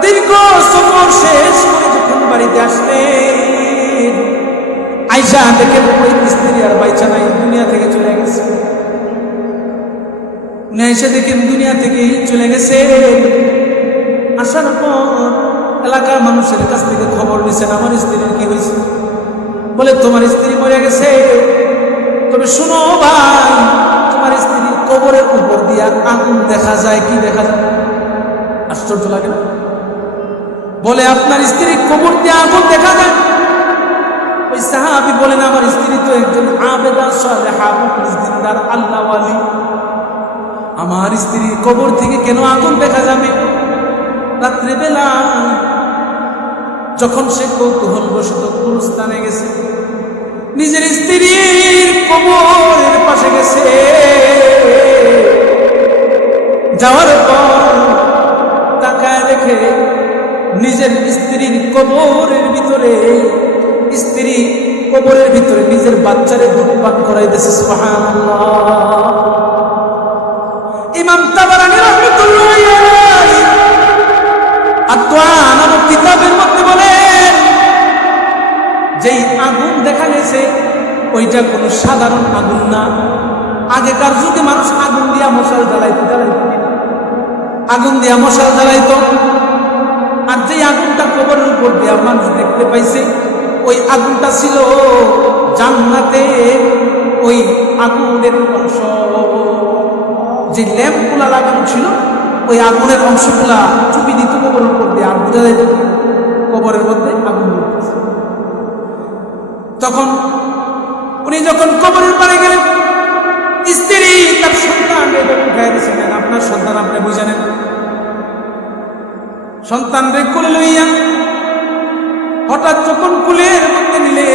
দীর্ঘ সফর শেষ করে যখন বাড়িতে আসলেন, আয়েশা দেখেন ওই স্ত্রী আর বাইচা নাই, দুনিয়া থেকে চলে গেছে। আয়েশা দেখেন দুনিয়া থেকেই চলে গেছে। আসার পর এলাকার মানুষের কাছ থেকে খবর নিছেন, আমার স্ত্রীর কি হয়েছে? বলে, তোমার স্ত্রী মরে গেছে। তবে শুনো ভাই, তোমার স্ত্রীর কবরের উপর দিয়া আগুন দেখা যায়। কি দেখা যায়? আশ্চর্য লাগে না? বলে, আপনার স্ত্রীর কবর দিয়ে আগুন দেখা যায়। ওই সাহাবী বলেন, আমার স্ত্রী তো একজন আবেদা সালেহা মুখলিসদিনদার আল্লাহ ওয়ালি, আমার স্ত্রীর কবর থেকে কেন আগুন দেখা যাবে? রাত্রিবেলা যখন সে কৌতূহলবশত গুরুস্থানে গেছে, নিজের স্ত্রীর কবরের পাশে গেছে। যাওয়ার পর তাকায় দেখে নিজের স্ত্রীর কবরের ভিতরে, স্ত্রী কবরের ভিতরে নিজের বাচ্চারে দুধ পান করাইতেছে। সুবহানাল্লাহ। ইমাম তাবারানী রাহমাতুল্লাহি আলাইহি আত-তুআ নামক কিতাবের মধ্যে বলেন, যেই আগুন দেখা গেছে ওইটা কোনো সাধারণ আগুন না। আগেকার যুগে মানুষ আগুন দিয়া মশাল জ্বালাইতো, আগুন দিয়া মশাল জ্বালাইতো। আর যেই আগুনটা কবরের উপর দিয়া মানুষ দেখতে পাইছে, ওই আগুনটা ছিল জান্নাতে ওই আগুনের অংশ। যে ল্যাম্পগুলা লাগানো ছিল, ওই আগুনের অংশগুলা চুপি দিত কবরের উপর দিয়ে, আর বোঝা যাইত কবরের মধ্যে আগুন জ্বলতেছে। তখন উনি যখন কবরের পাড়ে গেলেন, স্ত্রী তার সন্তান উঠাই দিয়েছিলেন। আপনার সন্তান আপনি বুঝে নেন। সন্তান রে কোলে লইয়া হঠাৎ যখন কুলের মধ্যে নিলে,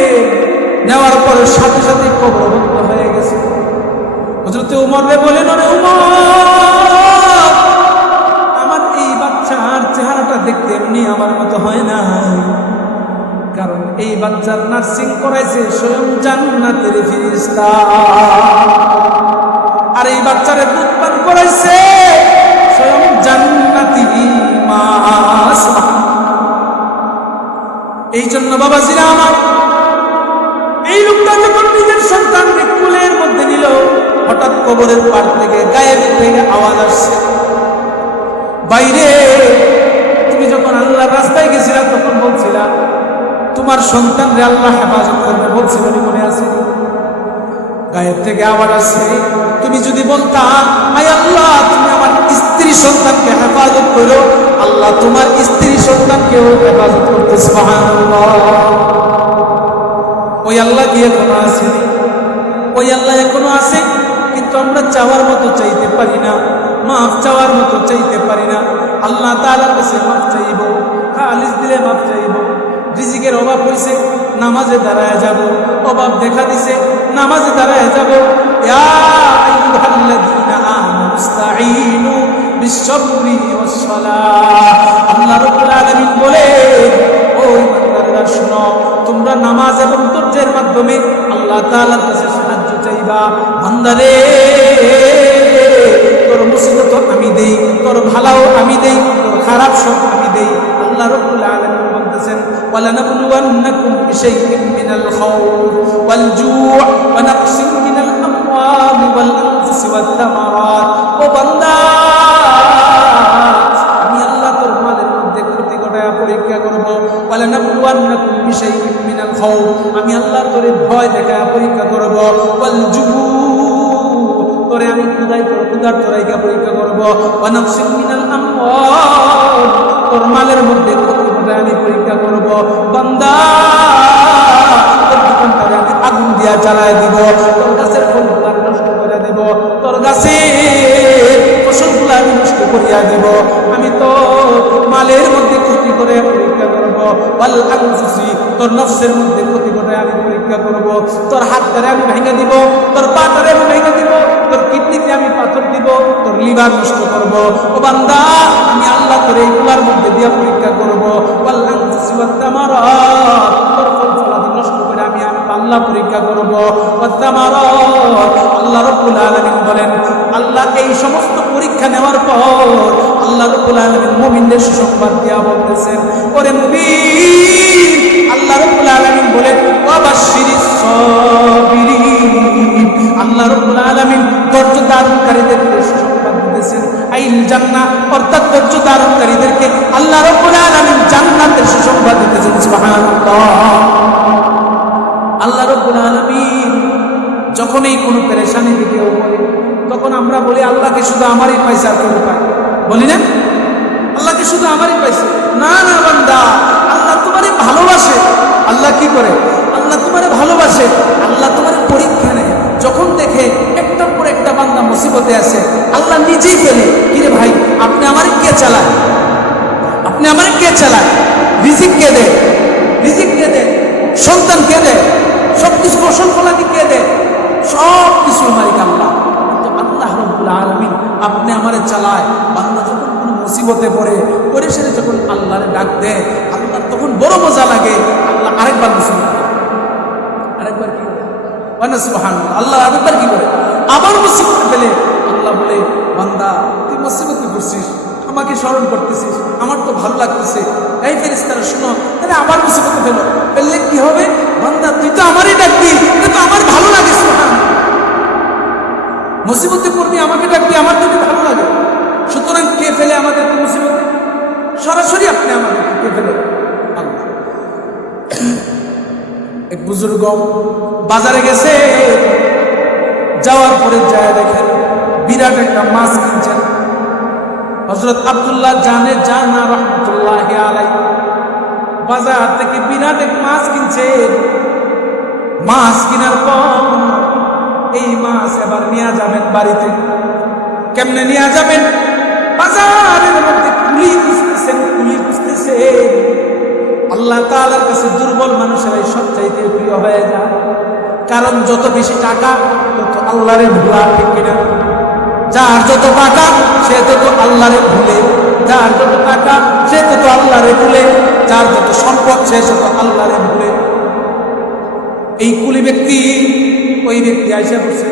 নেওয়ার পরে সাথে সাথে কবর বন্ধ হয়ে গেছে। হযরত উমর বলেন, ওরে উমর, আমার এই বাচ্চার চেহারাটা দেখতে এমনি আমার মতো হয় না, কারণ এই বাচ্চার নার্সিং করাইছে স্বয়ং জান্নাতের ফেরেশতা, আর এই বাচ্চারে দুধ পান করাইছে স্বয়ং জান্নাতি মা। এই জন্য বাবাজিরা আমার, এই লোকটা যখন নিজের সন্তানকে কোলের মধ্যে নিল, হঠাৎ কবরের পার থেকে গায়েব থেকে আওয়াজ আসছে, বাইরে তুমি যখন আল্লাহর রাস্তায় গেছিলা তখন বলছিলা তোমার সন্তানরে আল্লাহ হেফাজত করবে, বলছিল মনে আছে? গায়েব থেকে আওয়াজ আসছে, তুমি যদি বলতা আয় আল্লাহ তুমি আমার স্ত্রী সন্তানকে হেফাজত করো, আল্লাহ তোমার স্ত্রী সন্তানকেও হেফাজত করতে। সুবহানাল্লাহ। ওই আল্লাহ কি এখনো আছে? ওই আল্লাহ এখনো আছে, কিন্তু আমরা চাওয়ার মতো চাইতে পারি না, মাফ চাওয়ার মতো চাইতে পারি না। আল্লাহ তাআলার কাছে মাফ চাইব, খালিস দিলে মাফ চাইব। রিজিকের অভাব হয়েছে, নামাজে দাঁড়ায় যাব, অভাব দেখা দিছে, নামাজে দাঁড়ায় যাব। ইয়া আইয়ুহাল্লাযীনা আমানু ইসতাঈনু বিস-সাবরি ওয়াস-সালাহ। আল্লাহ রাব্বুল আলামিন বলে, ও ইমানদাররা শোনো, তোমরা নামাজ এবং ধৈর্যের মাধ্যমে আল্লাহ তাআলার কাছে সাহায্য চাইবা। বান্দারে, তোর মুসিবত আমি দেই, তোর ভালো আমি দেই, তোর খারাপ সব আমি দেই। আল্লাহ রাব্বুল আলামিন বলতেছেন, ওয়ালানাবলুওয়ান্নাকুম বিশাইইন মিনাল খাউফ ওয়াল জু' ওয়া নাকসিন মিনাল আমওয়ালি ওয়াল আনফুসি ওয়াত তামারাত। ও বান্দা, আমি আল্লাহ তোর মালের মধ্যে ক্ষতি ঘটায়া পরীক্ষা করব। ওয়ালানাবলুওয়ান্নাকুম বিশাইইন মিনাল খাউফ, আমি আল্লাহ তোর ভয় দেখায়া পরীক্ষা করব। ওয়াল জু', তোরে আমি ক্ষুধার তোরাইকা পরীক্ষা করব। ওয়া নাকসিন মিনাল আমওয়াল, তোর মালের মধ্যে আমি পরীক্ষা করব। বান্দা, তোর দোকানটারে আমি আগুন দিয়া জ্বালায় দিব, তোর গাছের ফলগুলা নষ্ট করে দেব, তোর গাছের ফসলগুলা আমি নষ্ট করিয়া দেব। আমি তো মালের মধ্যে ক্ষতি করে পরীক্ষা করব। ওয়াল আনফুসি, তোর নফসের মধ্যে ক্ষতি করে আমি পরীক্ষা করব। তোর হাতটারে আমি ভেঙে দিব, তোর পাটারে আমি ভেঙে দিব, তোর কিডনিতে আমি পাথর দিব, তোর লিভার নষ্ট করব। ও বান্দা, আমি আল্লাহ তোর এইগুলার মধ্যে দিয়া পরীক্ষা করব। ওয়াল আনফুসি ওয়াত তামারাত, তোর ফল ফলাদি নষ্ট করে আমি আল্লাহ পরীক্ষা করব। ওয়াত তামারাত, আল্লাহ রাব্বুল আলামিন বলেন, আল্লাহ এই সমস্ত পরীক্ষা নেওয়ার পর আল্লাহ রাব্বুল আলামিন মুমিনদের সুসংবাদ দিয়া বলতেছেন, ওরে মুমিন, আল্লাহ রাব্বুল আলামিন বলেন, ওয়া বাশশিরিস সাবিরিন। আল্লাহ রাব্বুল আলামিন ধৈর্য ধারণকারীদেরকে সুসংবাদ দিতেছেন আইল জান্নাহ, অর্থাৎ ধৈর্য ধারণকারীদেরকে আল্লাহ রাব্বুল আলামিন জান্নাতের সুসংবাদ দিতেছেন। সুবহানাল্লাহ। আল্লাহ রাব্বুল আলামিন যখনই কোনো পেরেশানি দিকে বলে, তখন আমরা বলি আল্লাহকে শুধু আমারই পয়সা কেউ পায়, বলি না? আল্লাহকে শুধু আমারই পয়সা। না না বান্দা, আল্লাহ তোমারই ভালোবাসে। আল্লাহ কি করে? আল্লাহ তোমারে ভালোবাসে, আল্লাহ তোমার পরীক্ষা নেয়। যখন দেখে একটার পর একটা বান্দা মুসিবতে আছে, আল্লাহ নিজেই বলে, কিরে ভাই, আপনি আমারে কে চালায়? আপনি আমারে কে চালায়? রিজিক কে দেয়? রিজিক কে দেয়? সন্তান কে দেয়? সব কিছু ফসল ফলাদি কে দেয়? সব কিছু মালিক আল্লাহ। কিন্তু আল্লাহ রাব্বুল আলামিন আপনি আমারে চালায়। বান্দা যখন কোনো মুসিবতে পড়ে, পরিশেষে যখন আল্লাহরে ডাক দেয়, আল্লাহ তখন বড় মজা লাগে। আল্লাহ আরেকবার মুসিবত, আরেকবার কি করে? সুবহানাল্লাহ। আল্লাহ আরেকবার কি করে? আবার মুসিবত পেলে আল্লাহ বলে, বান্দা তুই মুসিবতে পড়ছিস, আমাকে স্মরণ করতেছিস, আমার তো ভালো লাগতেছে। এই ফেরেশতারা শুনো, তাহলে আবার মুসিবতে পেলো, পেলে কি হবে? বান্দা তুই তো আমারই ডাকবি, কিন্তু আমার ভালো লাগে। সুবহানাল্লাহ। মুসিবতে পড়বি, আমাকে ডাকবি, আমার যদি ভালো লাগে। সুতরাং কে ফেলে আমাদেরকে মুসিবতে? সরাসরি আপনি আমাদেরকে কে ফেলে? আল্লাহ। এক বুজুর্গ বাজারে গেছে, যাওয়ার পরে যায় দেখেন বিরাট একটা মাছ কিনছেন। হযরত আব্দুল্লাহ জানা রাহমাতুল্লাহি আলাইহি বাজার থেকে বিরাট এক মাছ কিনছেন। মাছ কেনার পর এই মাছ এবার নিয়ে যাবেন বাড়িতে। কেমনে নিয়ে যাবেন? বাজারের মধ্যে কুলি খুঁজতেছেন, কুলি খুঁজতেছেন। আল্লাহ তাআলার কাছে দুর্বল মানুষেরাই সবচাইতে প্রিয় হয়ে যায়, কারণ যত বেশি টাকা তত আল্লাহরে ভুলা, ঠিক কিনা? যার যত টাকা সে তত আল্লাহরে ভুলে, যার যত টাকা সে তত আল্লাহরে ভুলে, যার যত সম্পদ সে তত আল্লাহরে ভুলে। এই কুলি ব্যক্তি, ওই ব্যক্তি আইসা বসে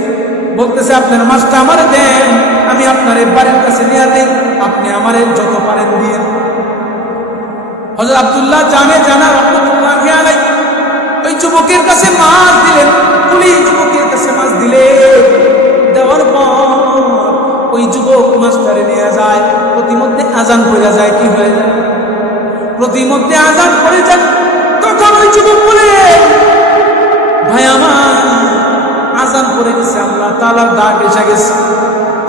বলতেছে, আপনার মাছটা আমারে দেন, আমি আপনার বাড়ির কাছে নিয়ে দেই, আপনি আমারে যত পারেন দিয়ে। হযরত আব্দুল্লাহ জামে জানা রাহমাতুল্লাহি আলাইহি ওই যুবকের কাছে মাছ দিলেন, কুলি যুবকের কাছে মাছ দিলে, দেওয়ার পর ওই যুবক মাছটারে নিয়ে যায়। প্রতিমধ্যে আজান পড়ে যায়, কি হয়ে যায়? প্রতিমধ্যে আজান পড়ে যায়। তখন ওই যুবক বলে, ভাই আমার আজান পড়ে গেছে, আল্লাহ তাআলার ডাক এসে গেছে,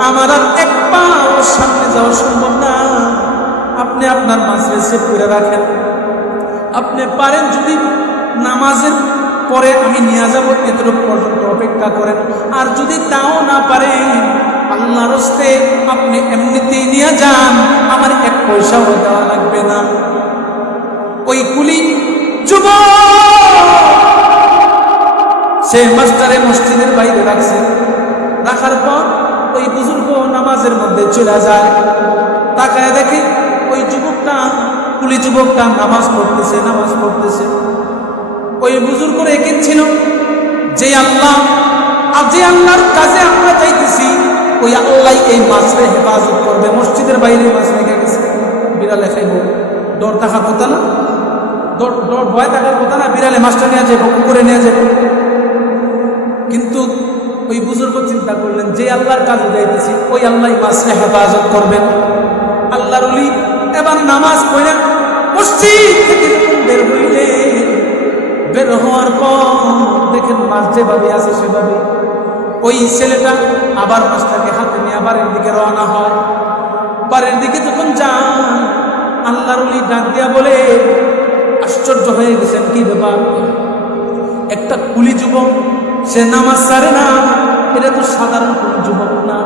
আমার আর এক পা ওর সামনে যাওয়া সম্ভব না, আপনি আপনার মাঝে সেভ করে রাখেন, আপনি পারেন যদি নামাজের পরে আমি নিয়ে যাবো এতটুকু পর্যন্ত অপেক্ষা করেন, আর যদি তাও না পারেন আল্লাহর হস্তে আপনি এমনিতেই নিয়ে যান, আমার এক পয়সাও দেওয়া লাগবে না। ওই কুলি যুবক সে মাস্টারে মসজিদের বাইরে রাখছে, রাখার পর ওই বুজুর্গ নামাজের মধ্যে চলে যায়। তাকায় দেখে ওই যুবকটা, কুলি যুবকটা নামাজ পড়তেছে। ওই বুজুর্গ রেখে ছিল যে আল্লাহ, আর যে আল্লাহর কাছে আমরা চাইতেছি ওই আল্লাহ এই মাছরে হেফাজত করবে। মসজিদের বাইরে মাছ রেখে গেছে, বিড়ালে খাইব, ডর থাকার কথা না, ডর ভয় থাকার কথা না, বিড়ালে মাছটা নিয়ে যাবো, পুকুরে নিয়ে যাবো। কিন্তু ওই বুজুর্গ চিন্তা করলেন, যে আল্লাহর কাছে যাইতেছি ওই আল্লাহ মাছরে হেফাজত করবেন। আল্লাহর ওলি এবার নামাজ পড়ে মসজিদ থেকে বের হইলে, বের হওয়ার পর দেখেন মাছ যেভাবে আছে সেভাবে। ওই ছেলেটা আবার মাছটাকে হাতে নিয়ে বাড়ির দিকে রওনা হয়। বাড়ির দিকে যখন যান, আল্লাহর ওলি ডাক দিয়া বলে, আশ্চর্য হয়ে গেছেন, কি ব্যাপার? একটা কুলি যুবক, সে নামাজ ছাড়ে না, এটা তো সাধারণ কোন যুবক না।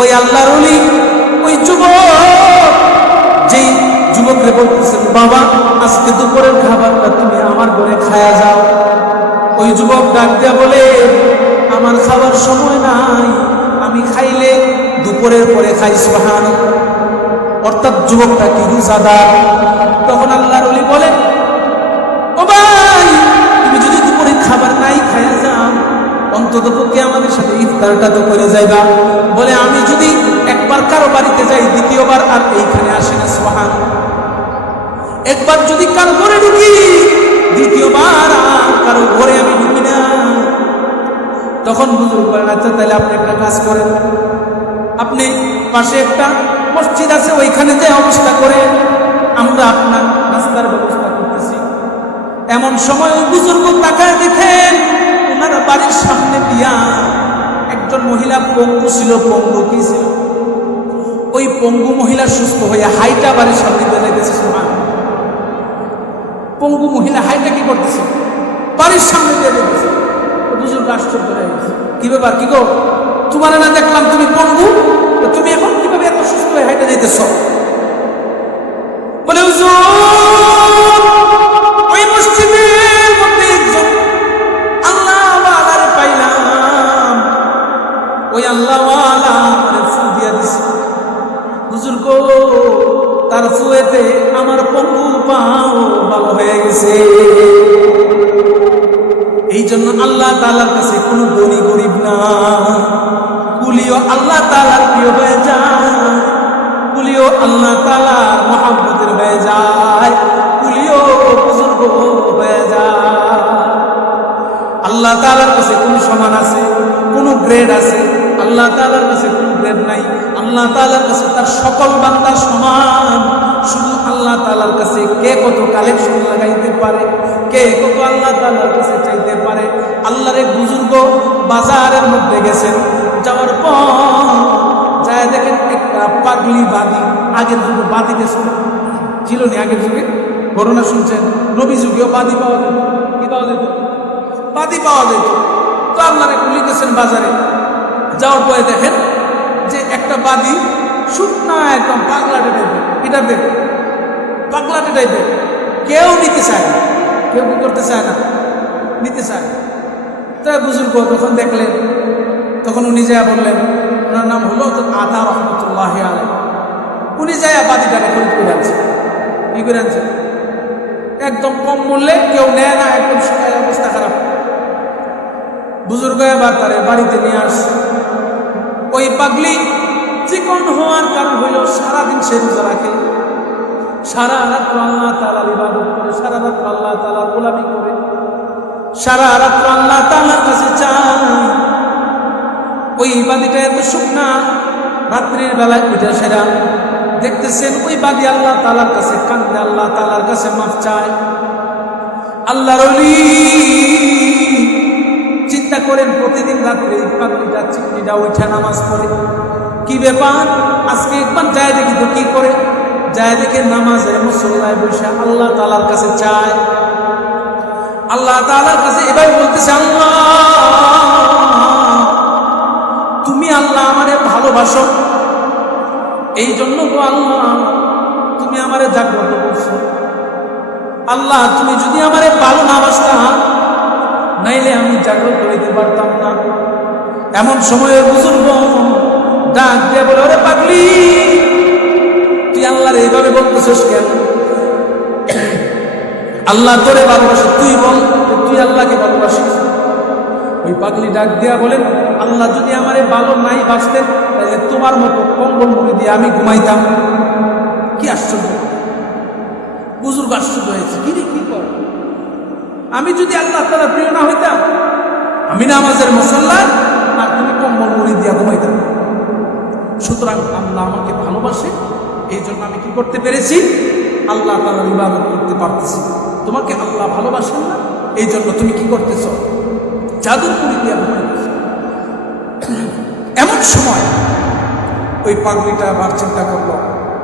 ওই আল্লাহর ওলি ওই যুবক, যেই যুবকরে বলতেছেন, বাবা আজকে দুপুরের খাবারটা তুমি আমার ঘরে খায়া যাও। ওই যুবক ডাক দিয়া বলে, আমার খাবার সময় নাই, আমি খাইলে দুপুরের পরে খাই। সুবহানাল্লাহ। অর্থাৎ যুবকটা কি রোজাদার। তখন আল্লাহর ওলি বলেন, ও ভাই তুমি যদি দুপুরে খাবার নাই খায়া যাও, অন্তত পক্ষে আমাদের সাথে ইফতারটা তো করে যাইবা। বলে, আমি যদি একবার কারো বাড়িতে যাই, দ্বিতীয়বার আর এইখানে আসে না। সুবহানাল্লাহ। একবার যদি কারো ঘরে ঢুকি, দ্বিতীয়বার আর কারো ঘরে আমি ঢুকি না। তখন বুজুর্গ বলেন, আচ্ছা তাহলে আপনি একটা কাজ করেন, আপনি পাশে একটা মসজিদ আছে, ওইখানে যে অবস্থা করে আমরা আপনার নাস্তার ব্যবস্থা করতেছি। এমন সময় ওই বুজুর্গ তাকায় দেখেন, ওনারা বাড়ির সামনে দিয়া একজন মহিলা পঙ্গু ছিল। পঙ্গু কি ছিল? ওই পঙ্গু মহিলা সুস্থ হয়ে হাইটা বাড়ির সামনে দিয়ে লেগেছে। পঙ্গু মহিলা হাইটা কি করতেছে? বাড়ির সামনে দিয়ে লেগেছে। বুজুর্গ আশ্চর্য হয়ে গেছে, কি ব্যাপার, কি গো, তোমার না দেখলাম তুমি পঙ্গু, তুমি এখন কিভাবে এত সুস্থ হয়ে হাইটা যেতেছ? বলে, হুজুর ওই মসজিদের মধ্যে একজন আল্লাহওয়ালারে পাইলাম, ওই আল্লাহওয়ালা আমারে ফু দিয়া দিছে। হুজুর গো, তার ফুয়েতে আমার পঙ্গু পাও ভালো হয়ে গেছে। এই জন্য আল্লাহ তাআলার কাছে কোনো ধনী গরিব না, কুলিও আল্লাহ তাআলার প্রিয় হয়ে যায়, কুলিও আল্লাহ তাআলার মহব্বতের হয়ে যায়, কুলিও বুজুর্গ হয়ে যায়। আল্লাহ তাআলার কাছে কোন সমান আছে? কোন গ্রেড আছে? আল্লাহ তাআলার কাছে কোন গ্রেড নাই। আল্লাহ তাআলার কাছে তার সকল বান্দা সমান। শুধু আল্লাহ তাআলার কাছে কে কত কালেকশন লাগাইতে পারে, কে কত আল্লাহ তাআলার কাছে চাইতে পারে। আল্লাহর এক বুজুর্গ বাজারের মধ্যে গেছেন, যাওয়ার পর যায় দেখেন একটা পাগলি বাদী। আগের যুগে বাদী ছিল না, আগের যুগে করোনা শুনছেন, নবী যুগেও বাদী পাওয়া যেত। কি পাওয়া যেত? বাদী পাওয়া যেত। তো আল্লাহর এক উলি গেছেন বাজারে, যাওয়ার পরে দেখেন যে একটা বাদী শুকনা একদম পাগলাটে টাইপের, এটা দেখ পাগলাটে টাইপের, কেউ নিতে চায় না, কেউ কি করতে চায় না, নিতে চায়। তাই বুজুর্গ তখন দেখলেন, তখন উনি যা বললেন, ওনার নাম হলো আতা রহমতুল্লাহ আলাইহি। উনি যায় বাদিটাকে খরিদ করে আনছে। কি করে আনছে? একদম কম মূল্যে, কেউ নেয় না, একদম শুকায়, অবস্থা খারাপ। বুজুর্গ এবার তারে বাড়িতে নিয়ে আসছে। ওই পাগলি চিকন হওয়ার কারণ হইল সারাদিন সে রোজা রাখে, সারা রাত্র আল্লাহ তাআলার ইবাদত করে, সারা রাত্র আল্লাহ তাআলার গোলামি করে, সারা রাত্র আল্লাহ তাআলার কাছে চায়। ওই বাদিটা এত শুকনা, রাত্রির বেলায় উঠে সেরা দেখতেছেন ওই বাদি আল্লাহ তাআলার কাছে কান্দে, আল্লাহ তাআলার কাছে মাফ চায়। আল্লাহর ওলি চিন্তা করেন, প্রতিদিন রাত্রে পাগলিটা চিকনিটা উঠে নামাজ পড়ে। কি ব্যাপার, আজকে একবার যায় দেখি তো কি করে। যায় দেখে নামাজের মুসল্লায় বসে আল্লাহ তাআলার কাছে চায়। আল্লাহ তাআলার কাছে এবার বলতেছে, আল্লাহ তুমি আল্লাহ আমারে ভালোবাসো, এই জন্য গো আল্লাহ তুমি আমারে জাগ্রত করছো। আল্লাহ তুমি যদি আমারে ভালো না বাসতা, নাইলে আমি জাগ্রত হইতে পারতাম না। এমন সময়ে বুজুর্গ ডাক দিয়ে বলে, ওরে পাগলি, তুই আল্লাহর এইভাবে বলতেছিস কেন? আল্লাহ তোরে ভালোবাসে, তুই বল তুই আল্লাহকে ভালোবাসিস। ওই পাগলি ডাক দিয়া বলেন, আল্লাহ যদি আমারে ভালো নাই বাসতেন, তাহলে তোমার মতো কম্বল মুড়ি দিয়ে আমি ঘুমাইতাম। কি আশ্চর্য! বুজুর্গ আশ্চর্য হয়েছে, কি রে কি কর, আমি যদি আল্লাহ তাআলার প্রিয় না হইতাম, আমি নামাজের মুসল্লায় আর তুমি কম্বল মুড়ি দিয়া ঘুমাইতাম। সুতরাং আল্লাহ আমাকে ভালোবাসে, এই জন্য আমি কি করতে পেরেছি, আল্লাহ তাআলার ইবাদত করতে পারতেছি। তোমাকে আল্লাহ ভালোবাসেন না, এই জন্য তুমি কি করতেছ, চাদর মুড়ি দিয়া ঘুমাইতেছ। এমন সময় ওই পাগলিটা আবার চিন্তা করলো,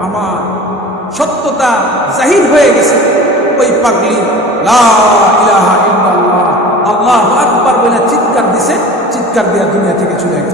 আমার সত্যতা জাহির হয়ে গেছে। ওই পাগলি লা ইলাহা ইল্লাল্লাহ আল্লাহু আকবার বলে চিৎকার দিছে, চিৎকার দিয়া দুনিয়া থেকে চলে গেছে।